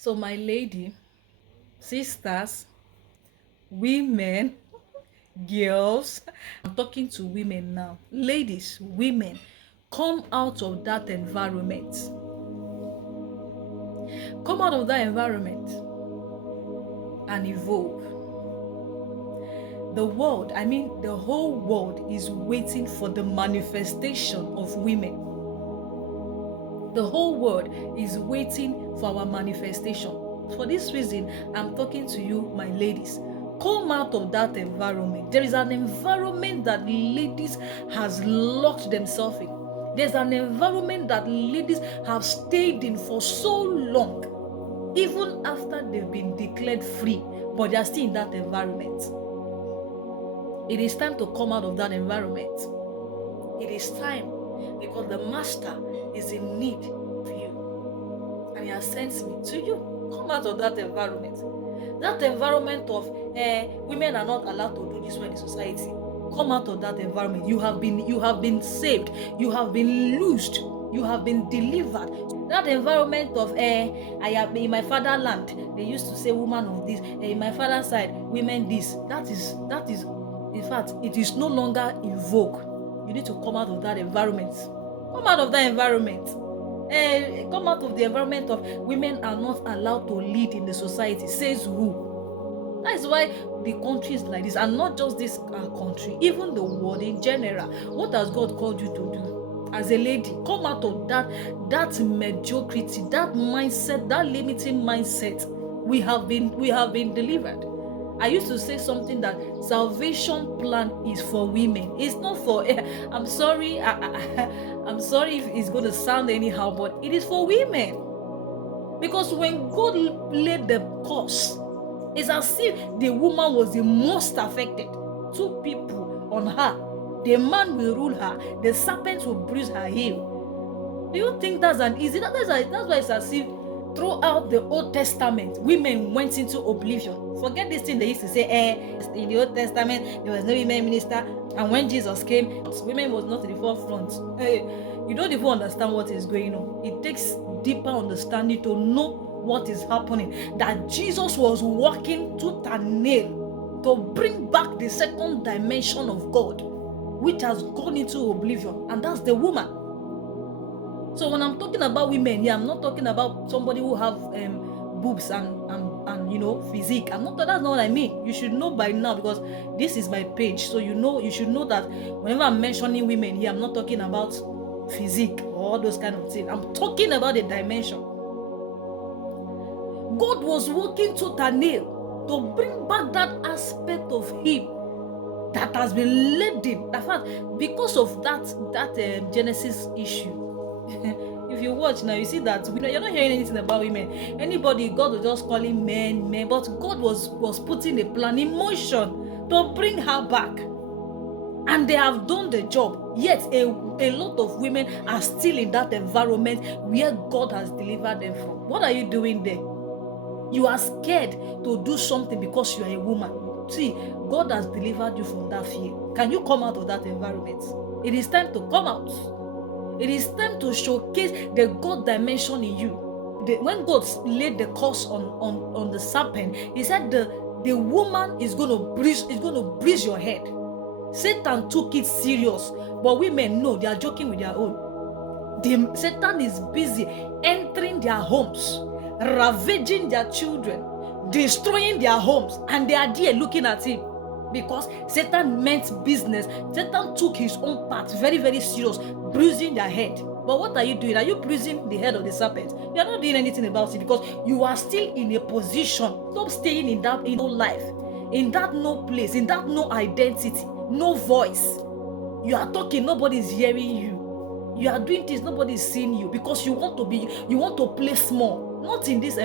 So, my lady, sisters, women, girls, I'm talking to women now. Ladies, women, come out of that environment. Come out of that environment and evolve. The world, I mean, the whole world is waiting for the manifestation of women. The whole world is waiting for our manifestation. For this reason, I'm talking to you, my ladies. Come out of that environment. There is an environment that ladies has locked themselves in. There's an environment that ladies have stayed in for so long, even after they've been declared free, but they are still in that environment. It is time to come out of that environment. It is time, because the master is in need of you, and he has sent me to you. Come out of that environment. That environment of women are not allowed to do this way in society. Come out of that environment. You have been saved. You have been loosed. You have been delivered. That environment of I am in my fatherland. They used to say woman of this. In my father's side, women this. That is in fact, it is no longer in vogue. You need to come out of that environment. Come out of that environment. Come out of the environment of women are not allowed to lead in the society. Says who? That is why the country is like this, and not just this country, even the world in general. What has God called you to do? As a lady, come out of that mediocrity, that mindset, that limiting mindset. We have been delivered. I used to say something that salvation plan is for women. It's not for. I'm sorry. I'm sorry if it's going to sound anyhow, but it is for women. Because when God laid the curse, it's as if the woman was the most affected. Two people on her. The man will rule her. The serpent will bruise her heel. Do you think that's an easy? That's why it's as if throughout the Old Testament, women went into oblivion. Forget this thing they used to say, in the Old Testament, there was no women minister. And when Jesus came, women was not in the forefront. You don't even understand what is going on. It takes deeper understanding to know what is happening. That Jesus was walking tooth and nail to bring back the second dimension of God, which has gone into oblivion. And that's the woman. So when I'm talking about women here, I'm not talking about somebody who have boobs and physique. That's not what I mean. You should know by now, because this is my page. So you should know that whenever I'm mentioning women here, I'm not talking about physique or all those kind of things. I'm talking about the dimension. God was working tooth and nail to bring back that aspect of him that has been laid in. In fact, because of that Genesis issue. If you watch now, you see that you're not hearing anything about women. Anybody, God was just calling men, but God was putting a plan in motion to bring her back. And they have done the job. Yet a lot of women are still in that environment where God has delivered them from. What are you doing there? You are scared to do something because you are a woman. See, God has delivered you from that fear. Can you come out of that environment? It is time to come out. It is time to showcase the God dimension in you. When God laid the curse on the serpent, he said the woman is going to bruise your head. Satan took it serious, but women know they are joking with their own. Satan is busy entering their homes, ravaging their children, destroying their homes, and they are there looking at him. Because Satan meant business. Satan took his own part very, very serious, bruising their head. But what are you doing? Are you bruising the head of the serpent? You are not doing anything about it, because you are still in a position. Stop staying in that no life, in that no place, in that no identity, no voice. You are talking, nobody is hearing you. You are doing things, nobody is seeing you, because you want to play small. Not in this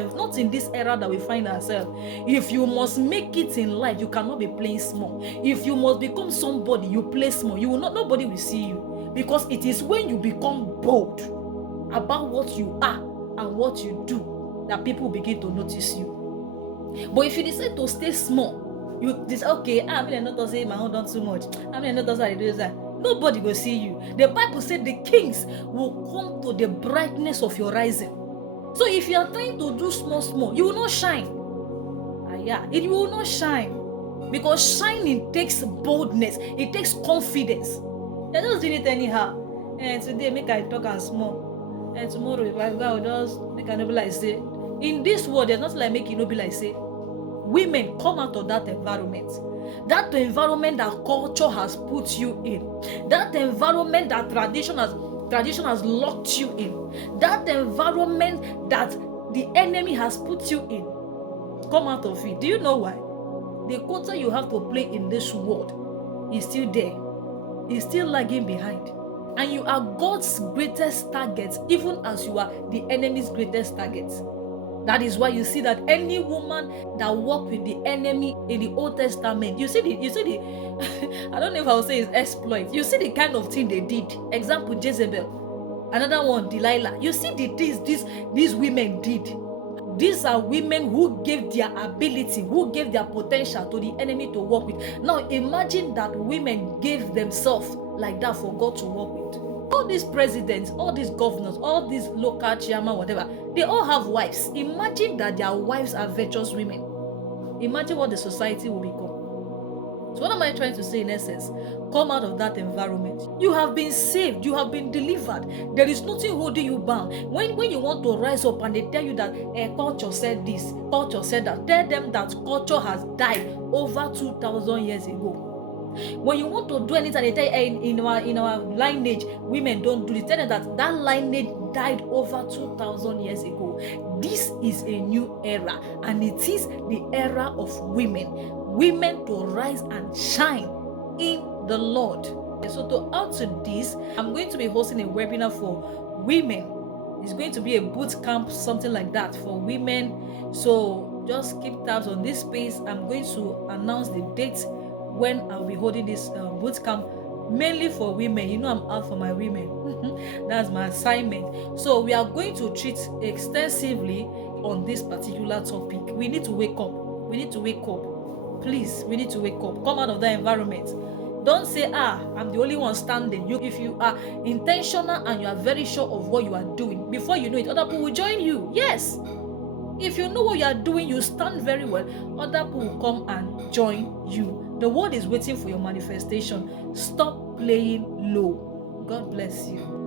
era that we find ourselves. If you must make it in life, you cannot be playing small. If you must become somebody, you play small. Nobody will see you, because it is when you become bold about what you are and what you do that people begin to notice you. But if you decide to stay small, you decide, okay, I'm not to say my own done too much. I'm not to say I do that. Nobody will see you. The Bible said the kings will come to the brightness of your rising. So if you are trying to do small, small, you will not shine. Yeah, it will not shine. Because shining takes boldness, it takes confidence. You're just doing it anyhow. And today, make I talk and small. And tomorrow, if I go, just make I no be like say. In this world, there's nothing like make you no be like say. Women, come out of that environment. That environment that culture has put you in. That environment that tradition has locked you in. That environment that the enemy has put you in. Come out of it. Do you know why? The quota you have to play in this world is still there. It's still lagging behind. And you are God's greatest target, even as you are the enemy's greatest target. That is why you see that any woman that walked with the enemy in the Old Testament, you see the I don't know if I will say it's exploit. You see the kind of thing they did. Example, Jezebel. Another one, Delilah. You see the things these women did. These are women who gave their ability, who gave their potential to the enemy to work with. Now imagine that women gave themselves like that for God to work with. All these presidents, all these governors, all these local chairman, whatever, they all have wives. Imagine that their wives are virtuous women. Imagine what the society will become. So what am I trying to say in essence? Come out of that environment. You have been saved. You have been delivered. There is nothing holding you bound. When you want to rise up and they tell you that culture said this, culture said that, tell them that culture has died over 2,000 years ago. When you want to do anything, they tell you in our lineage, women don't do this. Tell them that lineage died over 2,000 years ago. This is a new era, and it is the era of women to rise and shine in the Lord. So to add to this, I'm going to be hosting a webinar for women. It's going to be a boot camp, something like that for women. So just keep tabs on this space. I'm going to announce the date when I'll be holding this boot camp, mainly for women. You know, I'm out for my women. That's my assignment. So we are going to treat extensively on this particular topic. We need to wake up. We need to wake up. Please, we need to wake up. Come out of that environment. Don't say, I'm the only one standing. If you are intentional and you are very sure of what you are doing, before you know it, other people will join you. Yes. If you know what you are doing, you stand very well, other people will come and join you. The world is waiting for your manifestation. Stop playing low. God bless you.